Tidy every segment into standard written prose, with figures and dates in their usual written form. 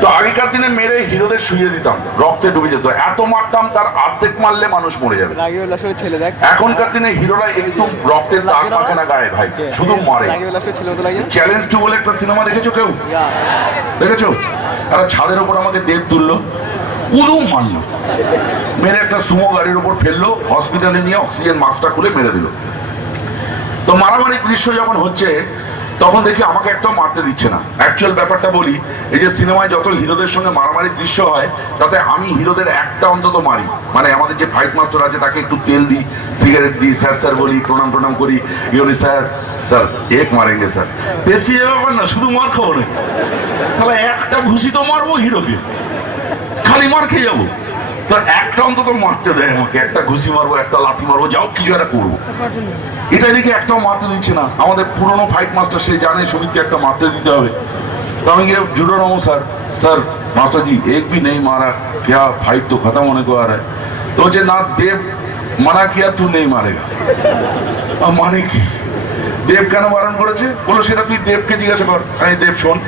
তো আগেকার দিনে মেরে হিরোদের শুয়ে দিতাম, রক্তে ডুবে যেত, এত মারতাম তার অর্ধেক মারলে মানুষ মরে যাবে। এখনকার দিনে হিরোরা একটু রক্তের দাগ মাখে না গায়ে ভাই, শুধু মারে। চ্যালেঞ্জ টু বলে একটা সিনেমা দেখেছো কেউ? দেখেছো? একটা ছাদের উপর আমাকে দেব তুললো, উদুম মারলো, মেরে একটা সুমো গাড়ির উপর ফেললো, হসপিটালে নিয়ে অক্সিজেন মাস্কটা খুলে মেরে দিল। তো মারামারি দৃশ্য যখন হচ্ছে তখন দেখি আমাকে একটাও মারতে দিচ্ছে না। অ্যাকচুয়াল ব্যাপারটা বলি, এই যে সিনেমায় যত হিরোদের সঙ্গে মারামারির দৃশ্য হয় তাতে আমি হিরোদের একটা অন্তত মারি, মানে আমাদের যে ফাইট মাস্টার আছে তাকে একটু তেল দিই, সিগারেট দিই, স্যার স্যার বলি, প্রণাম করি, বলি স্যার স্যার এক মারেঙ্গে স্যার। বেশি ব্যাপার না, শুধু মার খাবো না, তাহলে একটা ঘুষি তো মারবো হিরোকে, খালি মার খেয়ে যাবো। তো একটা অন্তত মারতে দেয় আমাকে, একটা ঘুষি মারবো, একটা লাথি মারবো, যাও কিছু একটা করবো। এটা দিকে একটাও মারতে দিচ্ছে না। আমাদের পুরনো ফাইট মাস্টার সে জানে সুমিতকে একটা মারতে দিতে হবে। तो हमें ये जुड़ो रहा हूँ सर सर मास्टर जी एक भी नहीं मारा, क्या फाइट तो खत्म होने को आ रहा है। तो मुझे ना देव मना किया तू नहीं मारेगा। अब माने की দেব কেন বারণ করেছে? বলো সেটা তুই দেবকে জিজ্ঞাসা কর। আমি দেব শোন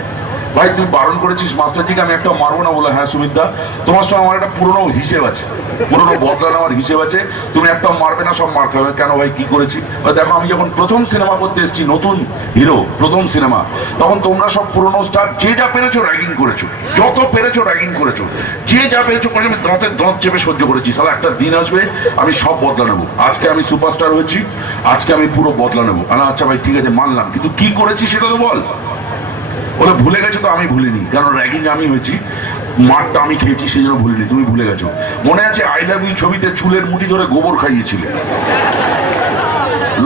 ভাই তুই বারণ করেছিস মাস্টারজিকে আমি একটা মারবো না। বলে হ্যাঁ সুমিতদা তোমার সঙ্গে আমার একটা পুরনো হিসেব আছে, পুরনো বদলা নেওয়ার হিসেব আছে, তুমি একটা মারবে না, সব মারতে হবে। কেন ভাই কি করেছি? দেখো আমি যখন প্রথম সিনেমা করতে এসেছি, নতুন হিরো প্রথম সিনেমা, তখন তোমরা সব পুরনো স্টার যে যা পেরেছো র্যাগিং করেছো, যত পেরেছো র্যাগিং করেছো, যে যা পেরেছো করে আমি দাঁতের দাঁত চেপে সহ্য করেছি। সালা একটা দিন আসবে আমি সব বদলা নেবো। আজকে আমি সুপারস্টার হয়েছি, আজকে আমি পুরো বদলা নেবো। আচ্ছা ভাই ঠিক আছে মানলাম, কিন্তু কি করেছি সেটা তো বল। ওরা ভুলে গেছো তো আমি ভুলিনি, কারণ র্যাগিং আমি হয়েছি, মারটা আমি খেয়েছি সেই জন্য ভুলিনি। তুমি ভুলে গেছো। মনে আছে আই লাভ ইউ ছবিতে চুলের মুঠি ধরে গোবর খাইয়েছিলে,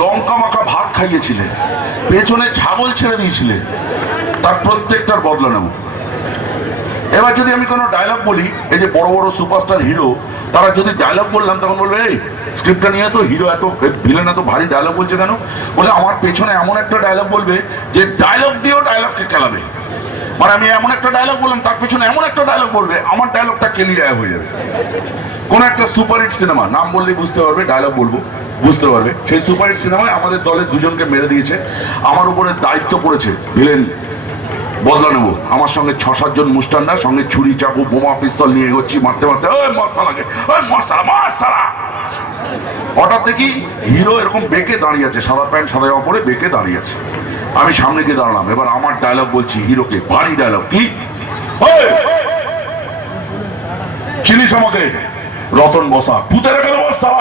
লঙ্কা মাখা ভাত খাইয়েছিলে, পেছনে ছাগল ছেড়ে দিয়েছিলে, তার প্রত্যেকটার বদলা নেব। এবার যদি আমি কোনো ডায়লগ বলি, এই যে বড় বড় সুপারস্টার হিরো তারা যদি ডায়লগ বললাম তখন বলবে এই স্ক্রিপ্টটা নিয়ে তো হিরো এত ভিলেন এত ভারী ডায়লগ বলছে কেন? বলে আমার পেছনে এমন একটা ডায়লগ বলবে যে ডায়লগ দিয়েও ডায়লগকে খেলাবে। মানে আমি এমন একটা ডায়লগ বললাম তার পেছনে এমন একটা ডায়লগ বলবে আমার ডায়লগটা কেলিয়ায় হয়ে যাবে। কোন একটা সুপারহিট সিনেমা নাম বললেই বুঝতে পারবে, ডায়লগ বলবো বুঝতে পারবে। সেই সুপারহিট সিনেমায় আমাদের দলের দুজনকে মেরে দিয়েছে, আমার উপরে দায়িত্ব পড়েছে ভিলেন বদলা নেবো। আমার সঙ্গে 6-7 জন মুস্টান্ডা, সঙ্গে ছুরি চাকু বোমা পিস্তল নিয়ে এগোচ্ছি, মারতে মারতে ওই মশালাকে ওই মশালা। হঠাৎ দেখি হিরো এরকম বেঁকে দাঁড়িয়ে আছে, সাদা প্যান্ট সাদা জামা পরে বেঁকে দাঁড়িয়ে আছে। আমি সামনে গিয়ে দাঁড়ালাম, এবার আমার ডায়লগ বলছি হিরোকে, ভারী ডায়লগ। কি চিনিস আমাকে? রতন বসা ভূতের কেন বসা?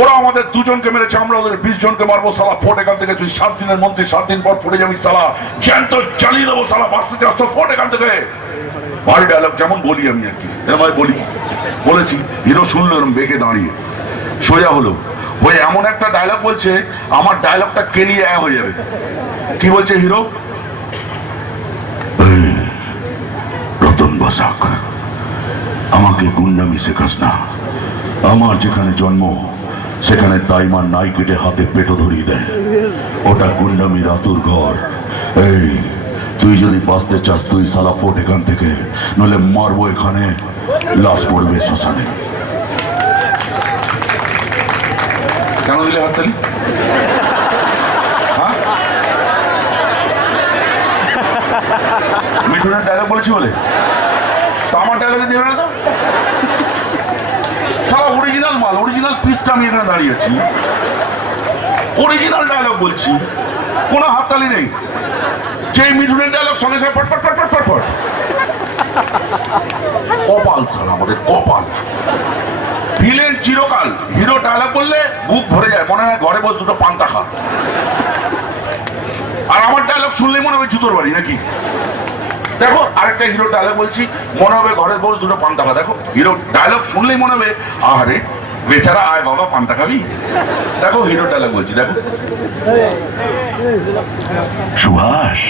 ওরা আমাদের দুজনকে মেরেছে, আমরা ওদের 20 জনকে মারবো। সালা ফোট এখান থেকে, তুই 7 দিনের মন্ত্রী, 7 দিন পর ফুটে যাবি সালা, জ্যান্ত চালিয়ে দেবো সালা, বাঁচতে চাস তো ফোট এখান থেকে। ভারী ডায়লগ যেমন বলি আমি আর কি, এরকম বলেছি। হিরো শুনলো এরকম বেঁকে দাঁড়িয়ে, সোজা হলো, ওই এমন একটা ডায়লগ বলছে আমার ডায়লগটা কেলিয়ে হয়ে যাবে। কি বলছে হিরো? রতন বসাক আমাকে গুন্ডামি শেখাস না, আমার যেখানে জন্ম সেখানে তাইমান নাই কেটে হাতে পেটো ধরিয়ে দেয়, ওটা গুন্ডামির আতুর ঘর। এই তুই যদি বাঁচতে চাস তুই সালা ফোট এখান থেকে, নইলে মারবো এখানে, লাশ পড়বে শ্মশানে। কেন দিলে হাততালি? হ্যাঁ মিঠুনের ডায়লগ বলেছি বলে তো আমার ডায়লগে দিবে না তো? সারা অরিজিনাল মাল, অরিজিনাল পিসটা আমি এখানে দাঁড়িয়েছি, অরিজিনাল ডায়লগ বলছি, কোনো হাততালি নেই। যে মিঠুনের ডায়লগ সঙ্গে সঙ্গে পট পট পট পট পট পট। কপাল সারা আমাদের কপাল। ভিলেন চিরকাল, হিরো ডায়লগ বললে বুক ভরে যায়, মনে হয় ঘরে বস দুটো পান্তা খা। আর আমার ডায়লগ শুনলেই মনে হবে জুতোর বাড়ি নাকি। দেখো আরেকটা হিরো ডায়লগ বলছি, মনে হবে ঘরের বস দুটো পান্তা খা। দেখো হিরো ডায়লগ শুনলেই মনে হবে আরে বেচারা আয় বাবা পান্তা খাবি। দেখো হিরো ডায়লগ বলছি, দেখো সুভাষ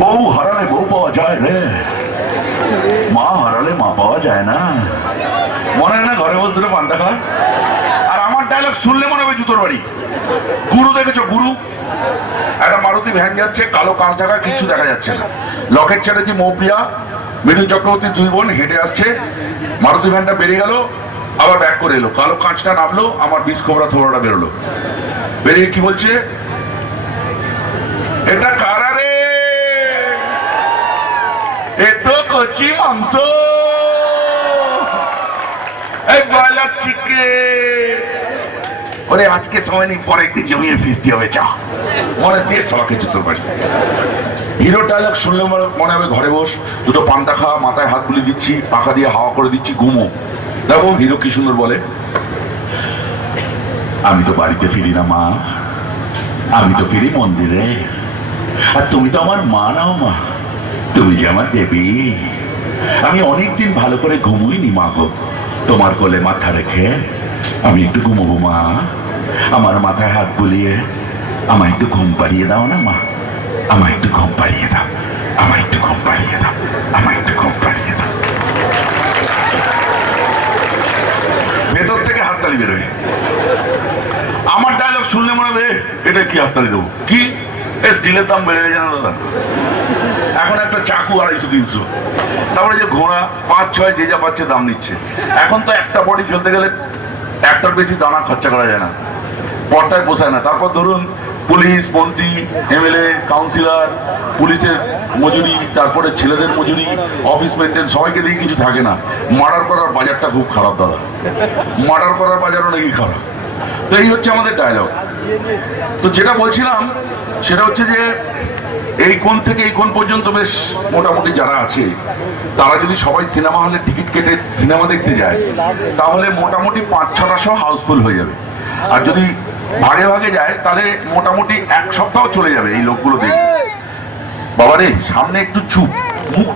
বউ হারালে বউ পাওয়া যায় রে, মা হারালে মা পাওয়া যায় না। মনে হয় না ঘরে বস দুটো পান্তা খা? আর আমার ডায়লগ শুনলে মনে হবে জুতোর বাড়ি। গুরু দেখেছো? গুরু একটা মারুতি ভ্যান যাচ্ছে, কালো কাঁচ ঢাকা, কিচ্ছু দেখা যাচ্ছে না। লকেট চ্যাটার্জি, মৌপ্রিয়া, মিঠুন চক্রবর্তী 2 বোন হেঁটে আসছে, মারুতি ভ্যানটা বেরিয়ে গেল, আবার ব্যাক করে এলো, কালো কাঁচটা নামলো, আমার বিষ খোবরা থোবরাটা বেরোলো। বেরিয়ে কি বলছে? এটা কারা রে? এ তো কচি মাংস, এই ব্রয়লার চিকেন। ওরে আজকে সময় নেই, পরে একদিন জমিয়ে ফিস্টি হবে, চা মনে দিয়ে সবাকে জুতোর পাশে। হিরো ডায়লগ শুনলে মনে হবে ঘরে বস, দুটো পান্তা খা, মাথায় হাত তুলে দিচ্ছি, পাখা দিয়ে হাওয়া করে দিচ্ছি, ঘুমো। দেখো হিরো কি সুন্দর বলে, আমি তো বাড়িতে ফিরি না মা, আমি তো ফিরি মন্দিরে, আর তুমি তো আমার মা নাও মা, তুমি যে আমার দেবী। আমি অনেকদিন ভালো করে ঘুমোইনি মা গো, তোমার কোলে মাথা রেখে আমি একটু ঘুমোবো মা, আমার মাথায় হাত বুলিয়ে আমায় একটু ঘুম পাড়িয়ে দাও না মা, আমায় একটু ঘুম পাড়িয়ে দাও, আমায় একটু ঘুম পাড়িয়ে দাও, আমায় একটু ঘুম পাড়িয়ে দাও। ভেতর থেকে হাততালি বেরোয়। আমার ডায়লগ শুনলে মনে হবে এটা কি হাততালি দেবো, কি স্টিলের দাম বেড়ে গেছে না দাদা, এখন একটা চাকু 250-300, তারপরে যে ঘোড়া 5-6 যে যা পাচ্ছে দাম নিচ্ছে। এখন তো একটা বডি ফেলতে গেলে একটার বেশি দানা খরচা করা যায় না, পর্দায় পোষায় না। তারপর ধরুন পুলিশ, মন্ত্রী, এমএলএ, কাউন্সিলর, পুলিশের মজুরি, তারপরে ছেলেদের মজুরি, অফিস মেনটেন, সবাইকে দিয়ে কিছু থাকে না। মার্ডার করার বাজারটা খুব খারাপ দাদা, মার্ডার করার বাজারও নাকি খারাপ। তো এই হচ্ছে আমাদের ডায়লগ। তো যেটা বলছিলাম সেটা হচ্ছে যে এই কোণ থেকে এই কোণ পর্যন্ত বেশ মোটামুটি যারা আছে তারা যদি সবাই সিনেমা হলে টিকিট কেটে সিনেমা দেখতে যায় তাহলে মোটামুটি 5-6টা হাউসফুল হয়ে যাবে। আর যদি ভাগে ভাগে যায় তাহলে মোটামুটি 1 সপ্তাহ চলে যাবে এই লোকগুলো দেখে। বাবারে সামনে একটু চুপ, মুখ